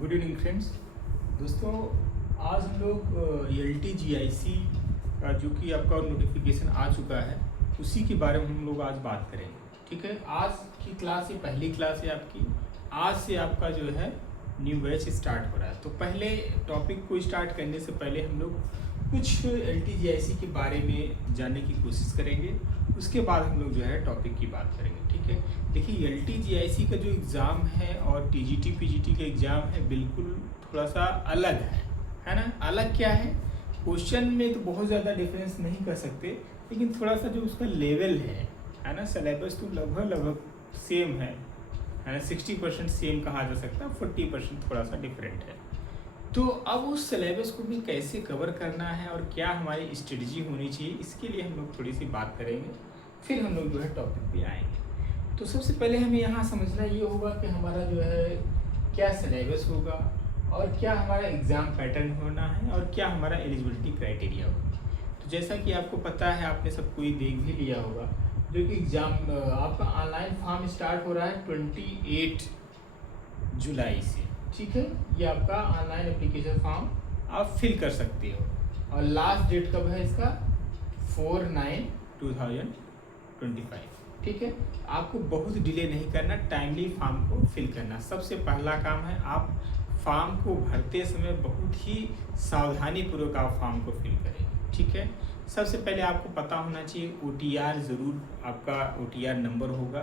Good evening friends. दोस्तों, आज हम लोग LTGIC का जो कि आपका नोटिफिकेशन आ चुका है उसी के बारे में हम लोग आज बात करेंगे। ठीक है, आज की क्लास ये पहली क्लास है आपकी। आज से आपका जो है न्यू बैच स्टार्ट हो रहा है। तो पहले टॉपिक को स्टार्ट करने से पहले हम लोग कुछ LTGIC के बारे में जानने की कोशिश करेंगे। उसके बाद हम लोग जो है टॉपिक की बात करेंगे। ठीक है, देखिए LTGIC का जो एग्ज़ाम है और TGT PGT का एग्ज़ाम है बिल्कुल थोड़ा सा अलग है ना। अलग क्या है, क्वेश्चन में तो बहुत ज़्यादा डिफरेंस नहीं कर सकते, लेकिन थोड़ा सा जो उसका लेवल है ना, सिलेबस तो लगभग सेम है ना। 60% सेम कहा जा सकता है, 40% थोड़ा सा डिफरेंट है। तो अब उस सिलेबस को भी कैसे कवर करना है और क्या हमारी स्ट्रेटजी होनी चाहिए, इसके लिए हम लोग थोड़ी सी बात करेंगे। फिर हम लोग जो है टॉपिक पे आएंगे। तो सबसे पहले हमें यहाँ समझना ये होगा कि हमारा जो है क्या सिलेबस होगा और क्या हमारा एग्ज़ाम पैटर्न होना है और क्या हमारा एलिजिबिलिटी क्राइटेरिया होगा। तो जैसा कि आपको पता है, आपने सब कोई देख भी लिया होगा, जो कि एग्ज़ाम आपका ऑनलाइन फॉर्म स्टार्ट हो रहा है 28 जुलाई से। ठीक है, ये आपका ऑनलाइन एप्लीकेशन फॉर्म आप फिल कर सकते हो और लास्ट डेट कब है इसका 4/9/2025। ठीक है, आपको बहुत डिले नहीं करना, टाइमली फॉर्म को फिल करना। सबसे पहला काम है आप फॉर्म को भरते समय बहुत ही सावधानी पूर्वक आप फॉर्म को फिल करें। ठीक है, सबसे पहले आपको पता होना चाहिए OTR ज़रूर आपका OTR नंबर होगा,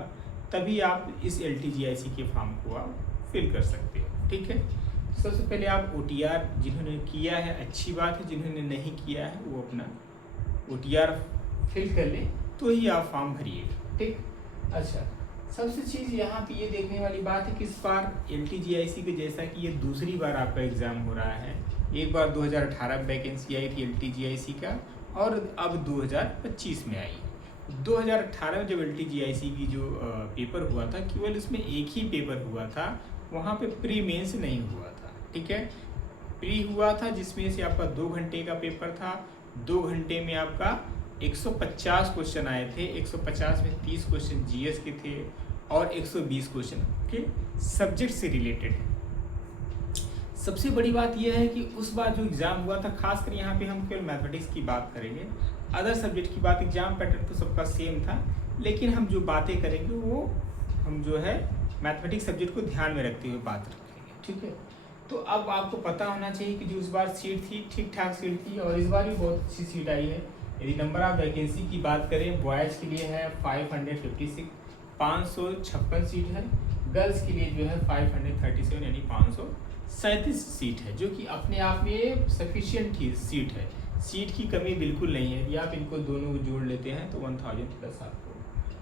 तभी आप इस LTGIC के फॉर्म को आप फिल कर सकते हो। ठीक है, सबसे पहले आप OTR जिन्होंने किया है अच्छी बात है, जिन्होंने नहीं किया है वो अपना OTR फिल कर लें तो ही आप फॉर्म भरिएगा। ठीक, अच्छा, सबसे चीज़ यहाँ पे ये देखने वाली बात है कि इस बार LTGIC के जैसा कि ये दूसरी बार आपका एग्ज़ाम हो रहा है। एक बार 2018 वैकेंसी आई थी LTGIC का और अब 2025 में आई। 2018 में जब LTGIC की जो पेपर हुआ था, केवल इसमें एक ही पेपर हुआ था, वहाँ पे प्री मेंस नहीं हुआ था। ठीक है, प्री हुआ था जिसमें से आपका 2 घंटे का पेपर था। 2 घंटे में आपका 150 क्वेश्चन आए थे। 150 में 30 क्वेश्चन GS के थे और 120 क्वेश्चन के सब्जेक्ट से रिलेटेड है। सबसे बड़ी बात यह है कि उस बार जो एग्ज़ाम हुआ था, खासकर यहाँ पे हम केवल मैथमेटिक्स की बात करेंगे, अदर सब्जेक्ट की बात, एग्जाम पैटर्न तो सबका सेम था, लेकिन हम जो बातें करेंगे वो हम जो है मैथमेटिक्स सब्जेक्ट को ध्यान में रखते हुए बात रखेंगे। ठीक है, तो अब आपको पता होना चाहिए कि जो इस बार सीट थी ठीक ठाक सीट थी और इस बार भी बहुत अच्छी सीट आई है। यदि नंबर ऑफ वैकेंसी की बात करें, बॉयज़ के लिए है 556, 556 सीट है। गर्ल्स के लिए जो है 537 यानी 537 सीट है, जो कि अपने आप में सफिशिएंट ही सीट है। सीट की कमी बिल्कुल नहीं है। यदि आप इनको दोनों को जोड़ लेते हैं तो 1000 प्लस आपको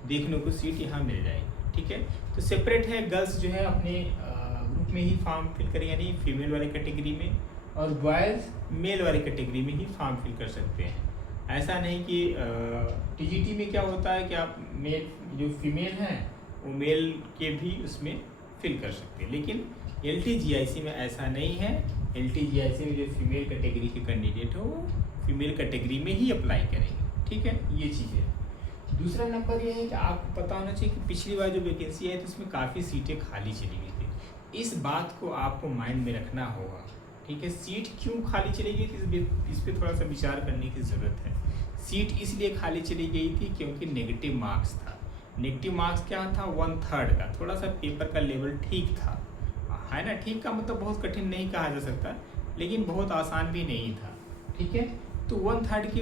देखने को सीट यहाँ मिल जाएगी। ठीक है, तो सेपरेट है, गर्ल्स जो है अपने ग्रुप में ही फॉर्म फिल करें यानी फीमेल वाली कैटेगरी में, और बॉयज़ मेल वाली कैटेगरी में ही फॉर्म फिल कर सकते हैं। ऐसा नहीं कि TGT में क्या होता है कि आप मेल जो फीमेल हैं वो मेल के भी उसमें फिल कर सकते हैं, लेकिन LTGIC में ऐसा नहीं है। LTGIC में जो फीमेल कैटेगरी के कैंडिडेट हो वो फीमेल कैटेगरी में ही अप्लाई करेंगे। ठीक है, ये चीज़ है। दूसरा नंबर ये है कि आपको पता होना चाहिए कि पिछली बार जो वैकेंसी आई थी उसमें काफ़ी सीटें खाली चली गई थी। इस बात को आपको माइंड में रखना होगा। ठीक है, सीट क्यों खाली चली गई थी इस पर थोड़ा सा विचार करने की ज़रूरत है। सीट इसलिए खाली चली गई थी क्योंकि नेगेटिव मार्क्स था। नेगेटिव मार्क्स क्या था, 1/3 का। थोड़ा सा पेपर का लेवल ठीक था, है ना। ठीक का मतलब बहुत कठिन नहीं कहा जा सकता, लेकिन बहुत आसान भी नहीं था। ठीक है, तो 1/3 की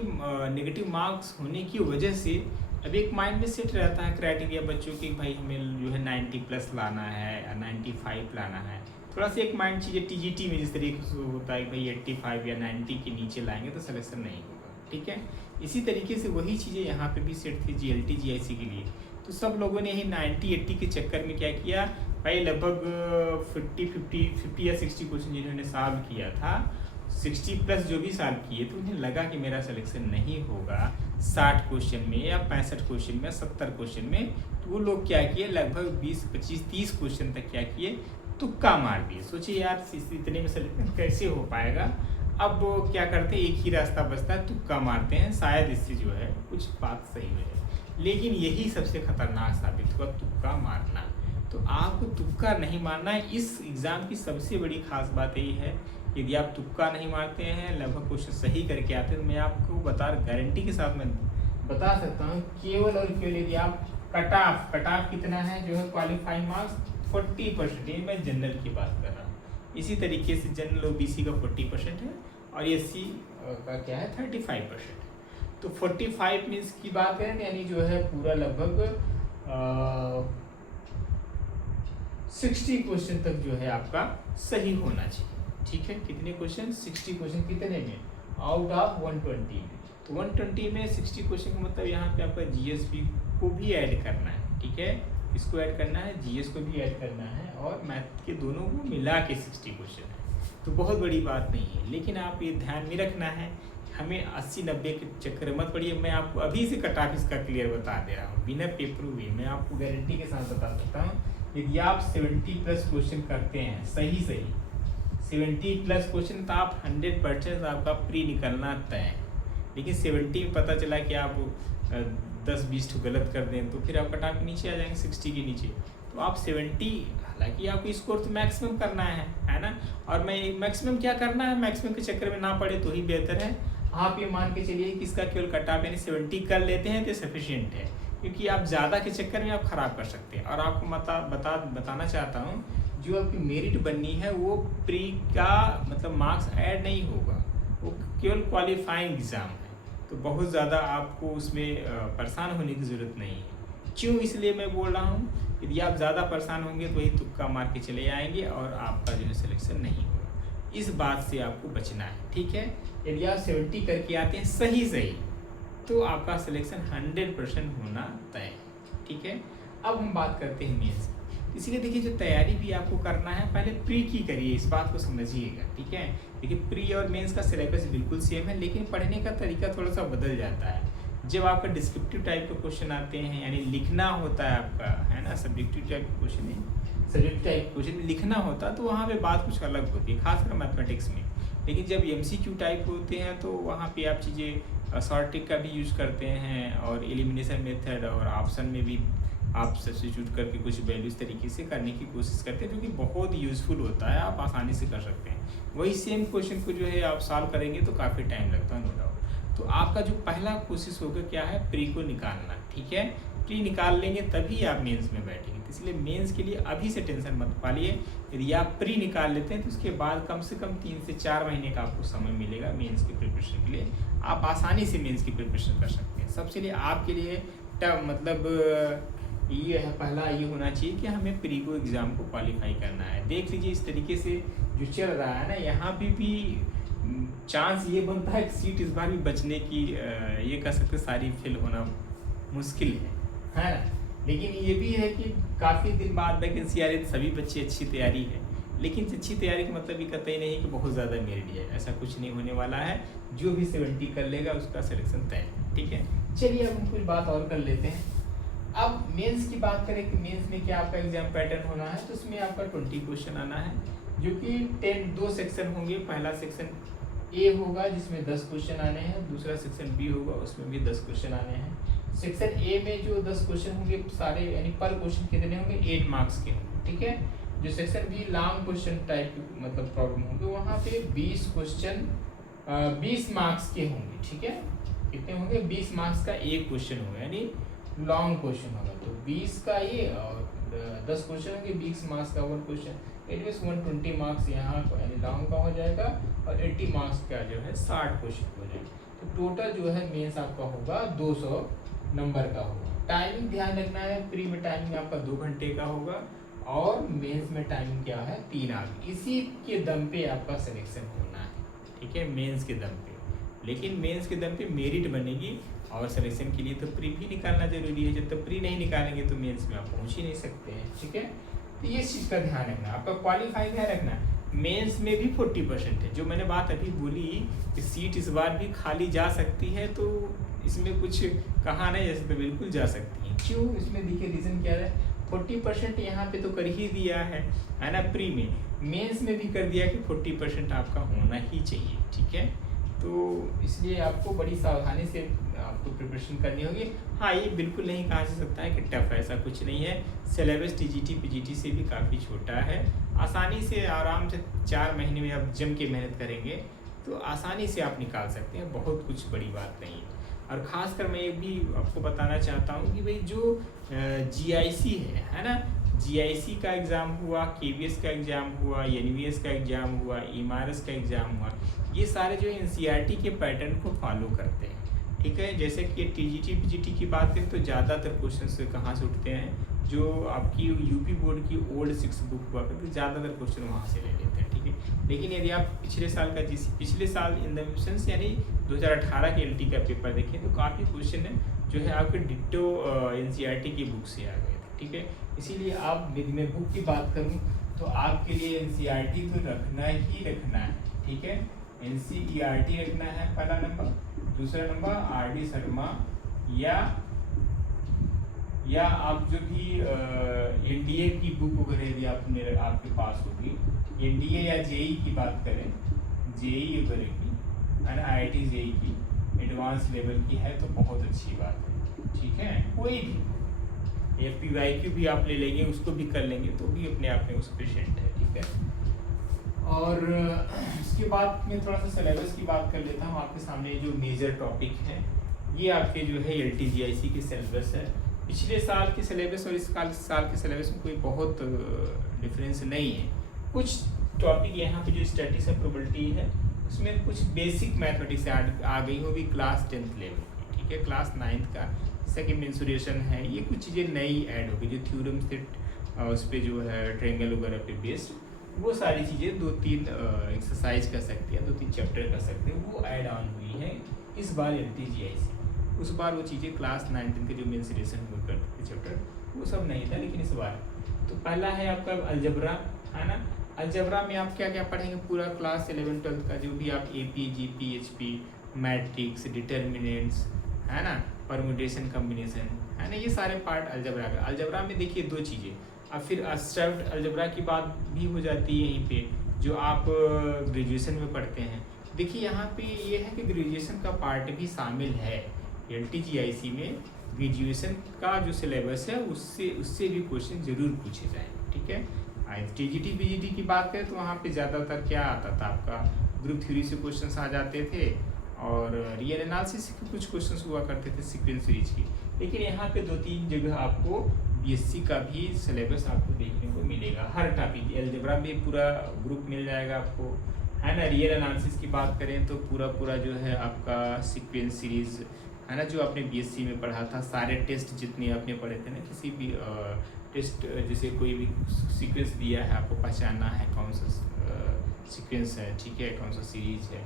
नेगेटिव मार्क्स होने की वजह से अब एक माइंड में सेट रहता है क्राइटेरिया बच्चों की, भाई हमें जो है 90 प्लस लाना है या 95 लाना है। थोड़ा सा एक माइंड चीज़ें TGT में जिस तरीके से होता है, भाई 85 या 90 के नीचे लाएंगे तो सिलेक्शन नहीं होगा। ठीक है, इसी तरीके से वही चीज़ें यहाँ पे भी सेट थी LTGIC के लिए। तो सब लोगों ने ही 90-80 के चक्कर में क्या किया, भाई लगभग 50 या 60 क्वेश्चन जिन्होंने सॉल्व किया था, 60 प्लस जो भी सॉल्व किए, तो उन्हें लगा कि मेरा सिलेक्शन नहीं होगा 60 क्वेश्चन में या 65 क्वेश्चन में, 70 क्वेश्चन में। तो वो लोग क्या किए, लगभग 20, 25, 30 क्वेश्चन तक क्या किए, तुक्का मार दिए। सोचिए यार इतने में सिलेक्शन कैसे हो पाएगा। अब क्या करते हैं, एक ही रास्ता बचता है, तुक्का मारते हैं, शायद इससे जो है कुछ बात सही हो जाए। लेकिन यही सबसे खतरनाक साबित हुआ, तुक्का मारना। तो आपको तुक्का नहीं मारना है। इस एग्ज़ाम की सबसे बड़ी खास बात यही है, यदि आप तुक्का नहीं मारते हैं, लगभग क्वेश्चन सही करके आते हैं, तो मैं आपको गारंटी के साथ मैं बता सकता हूँ, केवल और केवल यदि आप कट ऑफ कितना है जो है क्वालिफाइंग मार्क्स 40%, ये मैं जनरल की बात कर रहा हूँ। इसी तरीके से जनरल ओबीसी का 40% है और एससी का क्या है 35%। तो 45 मीन्स की बात करें यानी जो है पूरा लगभग 60 क्वेश्चन तक जो है आपका सही होना चाहिए। ठीक है, कितने क्वेश्चन? 60 क्वेश्चन। कितने में? आउट ऑफ 120 में। तो 120 में 60 क्वेश्चन का मतलब यहाँ पे आपका जीएसपी को भी ऐड करना है। ठीक है, इसको ऐड करना है, जीएस को भी ऐड करना है और मैथ के दोनों को मिला के 60 क्वेश्चन है। तो बहुत बड़ी बात नहीं है, लेकिन आप ये ध्यान में रखना है, हमें 80-90 के चक्कर मत पड़िए। मैं आपको अभी से कट ऑफ इसका क्लियर बता दे रहा हूँ, बिना पेपर हुए मैं आपको गारंटी के साथ बता सकता हूँ। यदि आप 70+ क्वेश्चन करते हैं सही 70+ क्वेश्चन, तो आप 100% आपका प्री निकलना तय है। लेकिन 70 में पता चला कि आप 10-20 तो गलत कर दें, तो फिर आप कट ऑफ नीचे आ जाएंगे 60 के नीचे। तो आप 70, हालांकि आपको स्कोर तो मैक्सिमम करना है ना, और मैं मैक्सिमम क्या करना है, मैक्सिमम के चक्कर में ना पड़े तो ही बेहतर है। आप ये मान के चलिए कि इसका केवल कट ऑफ यानी 70 कर लेते हैं तो सफिशिएंट है, क्योंकि आप ज़्यादा के चक्कर में आप ख़राब कर सकते हैं। और आपको बताना चाहता हूँ, जो आपकी मेरिट बननी है वो प्री का मतलब मार्क्स ऐड नहीं होगा, वो केवल क्वालिफाइंग एग्ज़ाम है। तो बहुत ज़्यादा आपको उसमें परेशान होने की ज़रूरत नहीं है। क्यों इसलिए मैं बोल रहा हूँ, यदि आप ज़्यादा परेशान होंगे तो वही तुक्का मार के चले आएंगे और आपका जो है सिलेक्शन नहीं होगा। इस बात से आपको बचना है। ठीक है, यदि आप 70 करके आते हैं सही तो आपका सिलेक्शन 100% होना तय है। ठीक है, अब हम बात करते हैं मेंस। इसीलिए देखिए, जो तैयारी भी आपको करना है पहले प्री की करिए, इस बात को समझिएगा। ठीक है, देखिए प्री और मेंस का सिलेबस बिल्कुल सेम है, लेकिन पढ़ने का तरीका थोड़ा सा बदल जाता है। जब आपका डिस्क्रिप्टिव टाइप के क्वेश्चन आते हैं, यानी लिखना होता है आपका, है ना, सब्जेक्टिव टाइप के क्वेश्चन है, सब्जेक्टिव टाइप क्वेश्चन लिखना होता है, तो वहाँ पे बात कुछ अलग होती है, खासकर मैथमेटिक्स में। लेकिन जब MCQ टाइप होते हैं तो वहाँ पे आप चीज़ें शॉर्ट ट्रिक का भी यूज़ करते हैं और एलिमिनेशन मेथड और ऑप्शन में भी आप सब्स्टिट्यूट करके कुछ वैल्यू इस तरीके से करने की कोशिश करते हैं, जो कि बहुत यूज़फुल होता है, आप आसानी से कर सकते हैं। वही सेम क्वेश्चन को जो है आप सॉल्व करेंगे तो काफ़ी टाइम लगता है, नो डाउट। तो आपका जो पहला कोशिश होगा क्या है, प्री को निकालना। ठीक है, प्री निकाल लेंगे तभी आप मेंस में बैठेंगे। तो इसलिए मेंस के लिए अभी से टेंशन मत पालिए। यदि आप प्री निकाल लेते हैं तो उसके बाद कम से कम 3 से 4 महीने का आपको समय मिलेगा मेंस की प्रिपरेशन के लिए। आप आसानी से मेंस की प्रिपरेशन कर सकते हैं। सबसे लिए आपके लिए मतलब ये है, पहला ये होना चाहिए कि हमें प्री को एग्ज़ाम को क्वालिफाई करना है। देख लीजिए इस तरीके से जो चल रहा है ना, यहाँ भी चांस ये बनता है कि सीट इस बार भी बचने की, ये कह सकते सारी फिल होना मुश्किल है ना। लेकिन ये भी है कि काफ़ी दिन बाद वैकेंसी आ रही है, सभी बच्चे अच्छी तैयारी है। लेकिन अच्छी तैयारी का मतलब ये कतई नहीं कि बहुत ज़्यादा मेरिट है, ऐसा कुछ नहीं होने वाला है। जो भी 70 कर लेगा उसका सिलेक्शन तय है। ठीक है, चलिए अब हम कुछ बात और कर लेते हैं। अब मेंस की बात करें कि मेंस में क्या आपका एग्जाम पैटर्न होना है, तो उसमें आपका 20 क्वेश्चन आना है, जो कि 2 सेक्शन होंगे। पहला सेक्शन ए होगा जिसमें 10 क्वेश्चन आने हैं, दूसरा सेक्शन बी होगा उसमें भी 10 क्वेश्चन आने हैं। सेक्शन ए में जो 10 क्वेश्चन होंगे सारे, यानी पर क्वेश्चन कितने होंगे, 8 मार्क्स के होंगे। ठीक है, जो section B long question type मतलब प्रॉब्लम होंगे, वहाँ पे 20 क्वेश्चन 20 मार्क्स के होंगे। ठीक है, कितने होंगे, 20 मार्क्स का एक क्वेश्चन होगा, यानी लॉन्ग क्वेश्चन होगा। तो 20 का ये और 10 क्वेश्चन होंगे, 20 मार्क्स का 1 क्वेश्चन, इट मीन्स 120 मार्क्स यहाँ यानी लॉन्ग का हो जाएगा और 80 मार्क्स का जो है 60 क्वेश्चन हो जाएगा। तो टोटल जो है मेंस आपका होगा 200 नंबर का होगा। टाइमिंग ध्यान रखना है, प्री में टाइमिंग आपका 2 घंटे का होगा और मेंस में टाइमिंग क्या है, 3 आवर। इसी के दम पे आपका सिलेक्शन होना है। ठीक है, मेंस के दम पे। लेकिन मेंस के दम पे मेरिट बनेगी और सिलेक्शन के लिए तो प्री भी निकालना जरूरी है। जब तक प्री नहीं निकालेंगे तो मेंस में आप पहुंच ही नहीं सकते हैं। ठीक है, तो ये चीज़ का ध्यान रखना, आपका क्वालिफाई ध्यान रखना। मेंस में भी 40% है, जो मैंने बात अभी बोली कि सीट इस बार भी खाली जा सकती है, तो इसमें कुछ कहा नहीं जैसे तो बिल्कुल जा सकती है। क्यों, इसमें देखिए रीज़न क्या है, 40% यहाँ पे तो कर ही दिया है ना प्री में, मेंस में भी कर दिया कि 40% आपका होना ही चाहिए। ठीक है, तो इसलिए आपको बड़ी सावधानी से आपको प्रिपरेशन करनी होगी। हाँ, ये बिल्कुल नहीं कहा जा सकता है कि टफ है, ऐसा कुछ नहीं है। सिलेबस टीजीटी पीजीटी से भी काफ़ी छोटा है। आसानी से आराम से 4 महीने में आप जम के मेहनत करेंगे तो आसानी से आप निकाल सकते हैं, बहुत कुछ बड़ी बात नहीं है। और ख़ासकर मैं ये भी आपको बताना चाहता हूँ कि भाई जो जीआईसी है ना, जीआईसी का एग्ज़ाम हुआ, केवीएस का एग्ज़ाम हुआ, एनवीएस का एग्ज़ाम हुआ, एमआरएस का एग्ज़ाम हुआ, ये सारे जो एनसीईआरटी के पैटर्न को फॉलो करते हैं, ठीक है। जैसे कि टीजीटी पीजीटी की बात करें तो ज़्यादातर क्वेश्चन कहाँ से उठते हैं, जो आपकी यूपी बोर्ड की ओल्ड 6 बुक हुआ करती, ज़्यादातर क्वेश्चन वहाँ से ले लेते हैं, ठीक है। लेकिन यदि आप पिछले साल का पिछले साल इन द सेंस यानी 2018 के एलटी का पेपर देखें तो काफ़ी क्वेश्चन है जो है आपके डिट्टो एनसीईआरटी की बुक से आ गए थे, ठीक है। इसीलिए आप यदि मैं बुक की बात करूं तो आपके लिए एनसीईआरटी तो रखना ही रखना है, ठीक है। एनसीईआरटी रखना है पहला नंबर। दूसरा नंबर आरडी शर्मा या आप जो भी एनडीए की बुक वगैरह यदि आपके पास होगी, एनडीए या जेई की बात करें, जेई वगैरह की है ना, आईआईटी जेई की एडवांस लेवल की है तो बहुत अच्छी बात है, ठीक है। कोई भी पीवाईक्यू भी आप ले लेंगे, उसको भी कर लेंगे तो भी अपने आप में सफिशिएंट है, ठीक है। और इसके बाद मैं थोड़ा सा सिलेबस की बात कर लेता हूँ आपके सामने। जो मेजर टॉपिक हैं ये आपके जो है एलटीजीआईसी के सिलेबस है। पिछले साल के सिलेबस और इस साल के सिलेबस में कोई बहुत डिफरेंस नहीं है। कुछ टॉपिक यहाँ पे जो स्टैटिस्टिक्स एंड प्रोबेबिलिटी है उसमें कुछ बेसिक मैथमेटिक्स आ गई हो भी क्लास 10th लेवल की, ठीक है। क्लास 9th का जैसा कि मेंसुरेशन है, ये कुछ चीज़ें नई ऐड हो गई, जो थ्योरम से उस पर जो है ट्रायंगल वगैरह पे बेस्ड, वो सारी चीज़ें 2-3 एक्सरसाइज कर सकते हैं, 2-3 चैप्टर कर सकते हैं, वो ऐड ऑन हुई है इस बार एलटीजीआईसी। उस बार वो चीज़ें क्लास 9th के जो मेंसुरेशन हुआ करते थे चैप्टर, वो सब नहीं था, लेकिन इस बार तो पहला है आपका अलजबरा, है ना। अलजबरा में आप क्या क्या पढ़ेंगे, पूरा क्लास 11-12 का जो भी आप AP GP HP matrix determinants है ना, परम्यूटेशन कॉम्बिनेशन है ना, ये सारे पार्ट अलजबरा का। अलजबरा में देखिए 2 चीज़ें, अब फिर अस्ट्रक्ट अलजबरा की बात भी हो जाती है यहीं पे, जो आप ग्रेजुएशन में पढ़ते हैं। देखिए यहाँ पे ये है कि ग्रेजुएशन का पार्ट भी शामिल है एलटीजीआईसी में। ग्रेजुएशन का जो सिलेबस है उससे भी क्वेश्चन जरूर पूछे जाएंगे, ठीक है। टीजीटी पीजीटी की बात करें तो वहाँ पे ज़्यादातर क्या आता था, आपका ग्रुप थ्योरी से क्वेश्चंस आ जाते थे और रियल एनालिसिस के कुछ क्वेश्चंस हुआ करते थे सीक्वेंस सीरीज की। लेकिन यहाँ पे 2-3 जगह आपको बीएससी का भी सिलेबस आपको देखने को मिलेगा। हर टॉपिक अलजेब्रा में पूरा ग्रुप मिल जाएगा आपको, है ना। रियल एनालिसिस की बात करें तो पूरा जो है आपका सीक्वेंस सीरीज है ना, जो आपने बीएससी में पढ़ा था, सारे टेस्ट जितने आपने पढ़े थे ना, किसी भी टेस्ट जैसे कोई भी सीक्वेंस दिया है आपको पहचानना है कौन सा सीक्वेंस है, ठीक है, कौन सा सीरीज है,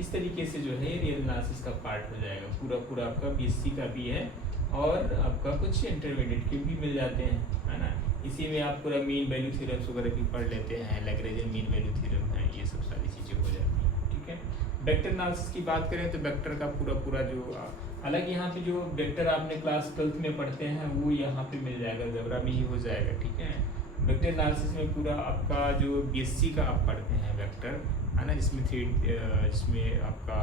इस तरीके से जो है रियल एनालिसिस का पार्ट हो जाएगा। पूरा आपका बीएससी का भी है और आपका कुछ इंटरमीडिएट के भी मिल जाते हैं, है ना। इसी में आप पूरा मीन वैल्यू थ्योरम्स वगैरह भी पढ़ लेते हैं, लैग्रेंजियन मीन वैल्यू थ्योरम है, ये सब सारी चीज़ें हो जाती हैं, ठीक है। वेक्टर एनालिसिस की बात करें तो वेक्टर का पूरा जो हालांकि यहाँ पे जो वेक्टर आपने क्लास 12th में पढ़ते हैं वो यहाँ पे मिल जाएगा, अलजेब्रा में ही हो जाएगा, ठीक है। वेक्टर एनालिसिस में पूरा आपका जो बीएससी का आप पढ़ते हैं वेक्टर, है ना, जिसमें आपका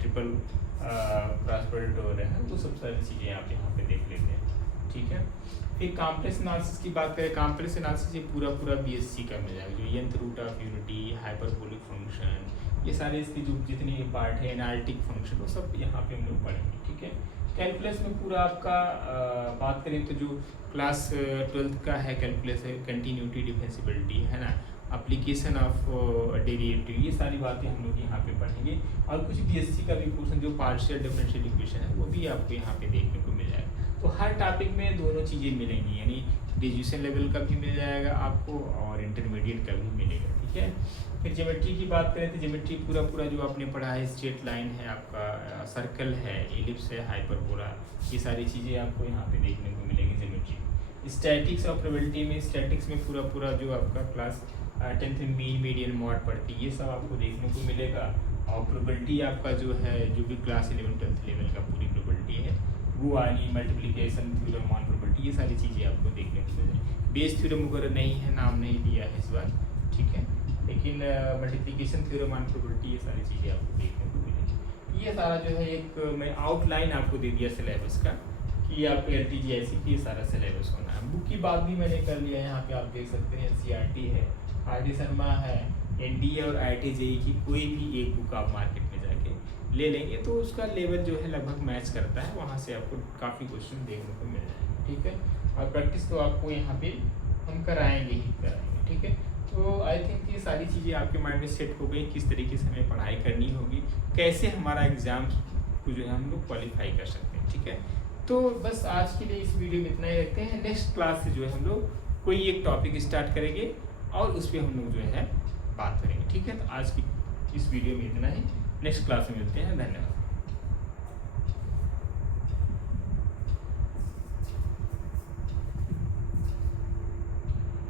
ट्रिपल ट्रांसपोर्टेड हो रहा है, वो सब सारी चीज़ें आप यहाँ पे देख लेते हैं, ठीक है। फिर कॉम्प्लेक्स एनालिसिस की बात करें, कॉम्प्लेक्स एनालिसिस ये पूरा बीएससी का मिल जाएगा, जो nth root of unity, hyperbolic function, ये सारे इसके जो जितने पार्ट है, एनालिटिक फंक्शन, वो सब यहाँ पे हम लोग पढ़ेंगे, ठीक है। कैलकुलस में पूरा आपका बात करें तो जो क्लास 12th का है कैलकुलस है, कंटिन्यूटी डिफरेंशियबिलिटी, है ना, एप्लीकेशन ऑफ डेरिवेटिव, ये सारी बातें हम लोग यहाँ पे पढ़ेंगे। और कुछ बीएससी का भी क्वेश्चन जो पार्शियल डिफरेंशियल इक्वेशन है वो भी आपको यहाँ पे देखने को मिल जाएगा। तो हर टॉपिक में दोनों चीज़ें मिलेंगी, यानी ग्रेजुएशन लेवल का भी मिल जाएगा आपको और इंटरमीडिएट का भी मिलेगा, ठीक है। फिर ज्योमेट्री की बात करें तो ज्योमेट्री पूरा जो आपने पढ़ा है, स्ट्रेट लाइन है आपका, सर्कल है, एलिप्स है, हाइपरबोला, ये सारी चीज़ें आपको यहाँ पे देखने को मिलेगी ज्योमेट्री। स्टैटिक्स और प्रोबेबिलिटी में, स्टैटिक्स में पूरा जो आपका क्लास 10th में मीन मीडियन मॉड पढ़ती है, ये सब आपको देखने को मिलेगा। और प्रोबेबिलिटी आपका जो है, जो भी क्लास 11-12 लेवल का पूरी प्रोबेबिलिटी है वो आनी, मल्टीप्लिकेशन थ्योरम ऑन प्रोबेबिलिटी, ये सारी चीज़ें आपको देखने को मिल जाएगी। बेस थ्योरम वगैरह नहीं है, नाम नहीं दिया है इस बार, ठीक है, लेकिन मल्टीप्लिकेशन थ्योरम ऑन प्रोबेबिलिटी, ये सारी चीज़ें आपको देखने को मिलेंगी। ये सारा जो है एक मैं आउटलाइन आपको दे दिया सिलेबस का कि आपको LTG की ये सारा सिलेबस होना है। बुक की बात भी मैंने कर लिया, यहाँ पे आप देख सकते हैं NCERT है, RD शर्मा है, NDA और IIT JEE की कोई भी एक बुक आप मार्केट में जाके ले लेंगे तो उसका लेवल जो है लगभग मैच करता है, वहाँ से आपको काफ़ी क्वेश्चन देखने को मिल जाएंगे। ठीक है, और प्रैक्टिस तो आपको यहाँ पे हम कराएंगे ही कराएंगे। ठीक है, तो आई थिंक ये सारी चीज़ें आपके माइंड में सेट हो गई, किस तरीके से हमें पढ़ाई करनी होगी, कैसे हमारा एग्ज़ाम को जो है हम लोग क्वालिफाई कर सकते हैं। ठीक है, तो बस आज के लिए इस वीडियो में इतना ही रखते हैं। नेक्स्ट क्लास से जो है हम लोग कोई एक टॉपिक स्टार्ट करेंगे और उस पर हम लोग जो है बात करेंगे। ठीक है, तो आज की इस वीडियो में इतना ही, नेक्स्ट क्लास में मिलते हैं, धन्यवाद।